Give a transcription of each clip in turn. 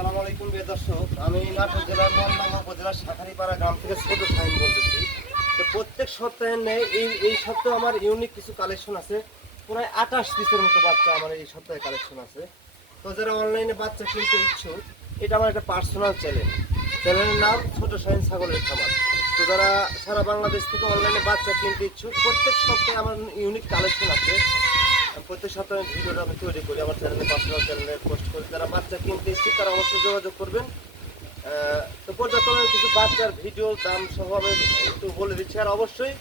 আসসালামু আলাইকুম প্রিয় দর্শক। আমি নাটোর জেলার মনডাঙ্গা উপজেলার শাখারিপাড়া গ্রাম থেকে ছোট সাইন বলতেছি। তো প্রত্যেক সপ্তাহে নেই, এই এই সপ্তাহে আমার ইউনিক কিছু কালেকশন আছে। প্রায় আঠাশ পিসের মতো বাচ্চা আমার এই সপ্তাহে কালেকশন আছে। তো যারা অনলাইনে বাচ্চা কিনতে ইচ্ছুক, এটা আমার একটা পার্সোনাল চ্যানেল চ্যানেলের নাম ছোট সাইন ছাগলের খামার। তো যারা সারা বাংলাদেশ থেকে অনলাইনে বাচ্চা কিনতে ইচ্ছুক, প্রত্যেক সপ্তাহে আমার ইউনিক কালেকশন আছে। প্রত্যেক সপ্তাহে ভিডিওটা আমি তৈরি করি আমার চ্যানেলে পার্সোনাল চ্যানেলে পোস্ট করি। যারা বাচ্চা কিনতে ইচ্ছুক, তারা অবশ্যই যোগাযোগ করবেন। তো পর্যায়ক্রমে কিছু বাচ্চার ভিডিও, দাম সহ আমি একটু বলে দিচ্ছি। আর অবশ্যই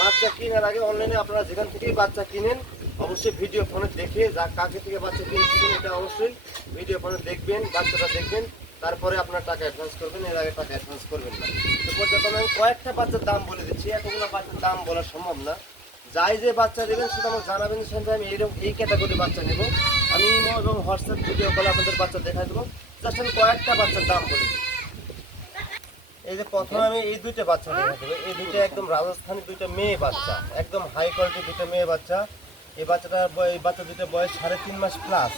বাচ্চা কেনার আগে অনলাইনে আপনারা যেখান থেকেই বাচ্চা কিনেন, অবশ্যই ভিডিও ফোনে দেখে যা, কাকে থেকে বাচ্চা কিনছেন এটা অবশ্যই ভিডিও ফোনে দেখবেন, বাচ্চাটা দেখবেন। তারপরে আপনার টাকা অ্যাডভান্স করবেন, এর আগে টাকা অ্যাডভান্স করবেন না। তো পর্যায়ক্রমে আমি কয়েকটা বাচ্চার দাম বলে দিচ্ছি। এতগুলো বাচ্চার দাম বলা সম্ভব না। যাই যে বাচ্চা দেবেন সেটা আমাকে জানাবেন সঙ্গে আমি এইরকম এই ক্যাটাগরি বাচ্চা নেব। আমি ইমো এবং হোয়াটসঅ্যাপ ভিডিও কলে আপনাদের বাচ্চা দেখাই দেবো। জাস্ট আমি কয়েকটা বাচ্চার দাম বলে। এই যে প্রথমে আমি এই দুইটা বাচ্চা দেখাই দেবো। এই দুইটা একদম রাজস্থানি দুইটা মেয়ে বাচ্চা, একদম হাই কোয়ালিটি দুইটা মেয়ে বাচ্চা। এই বাচ্চাটা এই বাচ্চা দুইটা বয়স সাড়ে তিন মাস প্লাস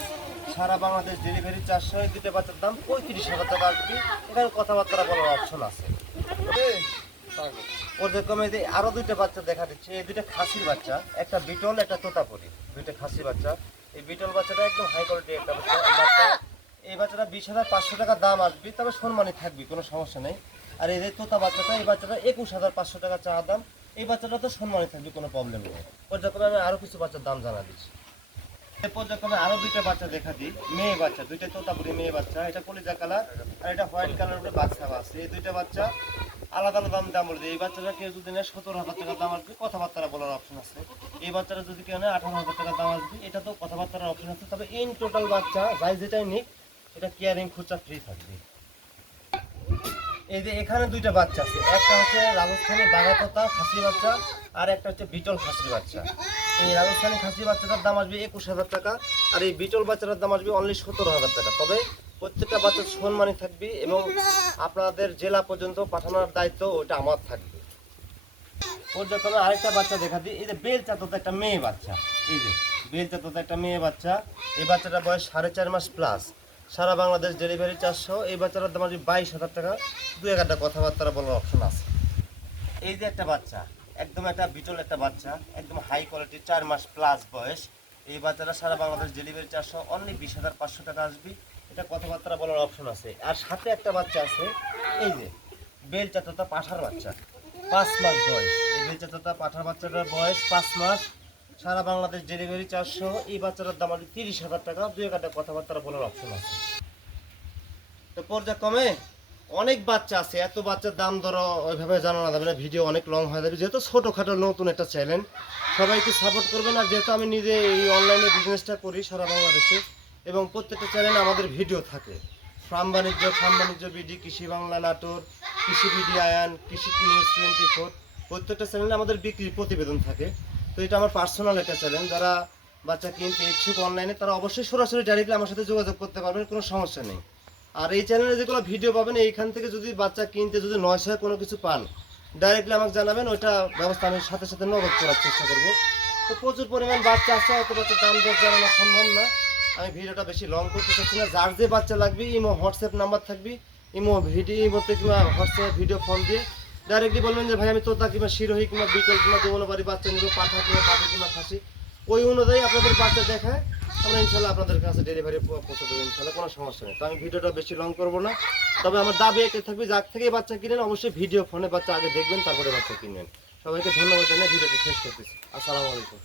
সারা বাংলাদেশ ডেলিভারি চারশো দুইটা বাচ্চার দাম পঁয়ত্রিশ হাজার টাকা। আসবে এখানে কথাবার্তা বলার অপশন আছে। পর্যায়ক্রমে যে আরও দুইটা বাচ্চা দেখা দিচ্ছে, এই দুইটা খাসির বাচ্চা, একটা বিটল, একটা তোতাপুরি, দুইটা খাসি বাচ্চা। এই বিটল বাচ্চাটা একদম হাই কোয়ালিটি একটা বাচ্চা। বাচ্চা। এই বাচ্চাটা বিশ হাজার পাঁচশো টাকা দাম আসবে, তবে সম্মানই থাকবে, কোনো সমস্যা নেই। আর এই যে তোতা বাচ্চাটা, এই বাচ্চাটা একুশ হাজার পাঁচশো টাকা চা দাম, এই বাচ্চাটা তো সম্মানই থাকবে, কোনো প্রবলেম নেই। পর্যায়ক্রমে আমি আরও কিছু বাচ্চার দাম জানা দিচ্ছি। এই পর্যায়ক্রমে আরও দুইটা বাচ্চা দেখা দিই, মেয়ে বাচ্চা, দুইটা তোতাপুরি মেয়ে বাচ্চা, এটা কলিজা কালার আর এটা হোয়াইট কালার উপরে বাচ্চা আছে। এই দুইটা বাচ্চা আলাদা আলাদা দাম দাম বলে এই বাচ্চাটা কেউ যদি নেয় সতেরো হাজার টাকা দাম আসবে। কথাবার্তা বলার অপশন আছে। এই বাচ্চাটা যদি কেউ নেয় আঠারো হাজার টাকা দাম আসবে। এটা তো কথাবার্তার অপশন আছে। তবে ইন টোটাল বাচ্চা, যাই যেটাই নিক, এটা কেয়ারিং খরচা ফ্রি থাকবে। এই যে এখানে দুইটা বাচ্চা আছে। একটা হচ্ছে রাজস্থানি বাগাততা খাসি বাচ্চা, আর একটা হচ্ছে বিটল খাসি বাচ্চা। এই রাজস্থানি খাসি বাচ্চাটার দাম আসবে একুশ হাজার টাকা, আর এই বিটল বাচ্চাটার দাম আসবে অনলি সতেরো হাজার টাকা। তবে প্রত্যেকটা বাচ্চা সম্মানই থাকবে এবং আপনাদের জেলা পর্যন্ত পাঠানোর দায়িত্ব ওটা আমার থাকবে। পর্যায়ক্রমে আরেকটা বাচ্চা দেখা দিই। এই যে বেল চাততে একটা মেয়ে বাচ্চা। এই যে বেল একটা মেয়ে বাচ্চা। এই বাচ্চাটার বয়স সাড়ে চার মাস প্লাস সারা বাংলাদেশ ডেলিভারি চারশো। এই বাচ্চাটার দাম আসবে বাইশ হাজার টাকা। দু একটা কথাবার্তা বলার অপশন আছে। এই যে একটা বাচ্চা, একদম একটা বিটল একটা বাচ্চা, একদম হাই কোয়ালিটি চার মাস প্লাস বয়স। এই বাচ্চাটা সারা বাংলাদেশ ডেলিভারি চারশো অনলি বিশ হাজার পাঁচশো টাকা আসবে। এটা কথাবার্তা বলার অপশন আছে। আর সাথে একটা বাচ্চা আছে, এই যে, বেল চাততা পাঠার বাচ্চা। পাঁচ মাস বয়স। এই বেল চাততা পাঠার বাচ্চাটার বয়স পাঁচ মাস। সারা বাংলাদেশ ডেলিভারি চারশো, এই বাচ্চাটার দাম আছে তিরিশ হাজার টাকা। দুই একটা কথাবার্তা বলার অপশন আছে। তো পর্যায়ক্রমে অনেক বাচ্চা আছে, এত বাচ্চার দাম ধরো ওইভাবে জানানো যাবে না ভিডিও অনেক লং হয়ে যাবে। যেহেতু ছোটোখাটো নতুন একটা চ্যানেল সবাইকে সাপোর্ট করবেন। আর যেহেতু আমি নিজে এই অনলাইনে বিজনেসটা করি সারা বাংলাদেশে, এবং প্রত্যেকটা চ্যানেলে আমাদের ভিডিও থাকে। ফার্ম বাণিজ্য ফার্ম বাণিজ্য বিডি, কৃষি বাংলা নাটোর, কৃষি বিডি আয়ান, কৃষি নিউজ টোয়েন্টি ফোর প্রত্যেকটা চ্যানেলে আমাদের বিক্রি প্রতিবেদন থাকে। তো এটা আমার পার্সোনাল একটা চ্যানেল যারা বাচ্চা কিনতে ইচ্ছুক অনলাইনে তারা অবশ্যই সরাসরি ডাইরেক্টলি আমার সাথে যোগাযোগ করতে পারবেন, কোনো সমস্যা নেই। আর এই চ্যানেলে যেগুলো ভিডিও পাবেন, এইখান থেকে যদি বাচ্চা কিনতে যদি নয়শো কোনো কিছু পান ডাইরেক্টলি আমাকে জানাবেন, ওইটা ব্যবস্থা আমি সাথে সাথে নগদ করার চেষ্টা করব। তো প্রচুর পরিমাণ বাচ্চা আছে অত বাচ্চা দাম দর জানানো সম্ভব না। আমি ভিডিওটা বেশি লং করতে চাচ্ছি না। যার যে বাচ্চা লাগবে, ইমো হোয়াটসঅ্যাপ নাম্বার থাকবে, ইমো ভিডিও ইমোতে কিংবা হোয়াটসঅ্যাপ ভিডিও ফোন দিয়ে ডাইরেক্টলি বলবেন যে, ভাই, আমি তোতা কিংবা শিরোহী কিংবা বিটল কিংবা যমুনা বাড়ি বাচ্চা নিবো, পাঠা কিংবা পাখি কিংবা খাসি। ওই অনুযায়ী আপনাদের বাচ্চা দেখায়। আমরা ইনশাল্লাহ আপনাদের কাছে ডেলিভারি পৌঁছে দেবো ইনশাল্লাহ কোনো সমস্যা নেই। তো আমি ভিডিওটা বেশি লং করব না। তবে আমার দাবি একটা থাকবে যার থেকে বাচ্চা কিনেন, অবশ্যই ভিডিও ফোনে বাচ্চা আগে দেখবেন, তারপরে বাচ্চা কিনবেন। সবাইকে ধন্যবাদ জানিয়ে ভিডিওটি শেষ করতেছি। আসসালামু আলাইকুম।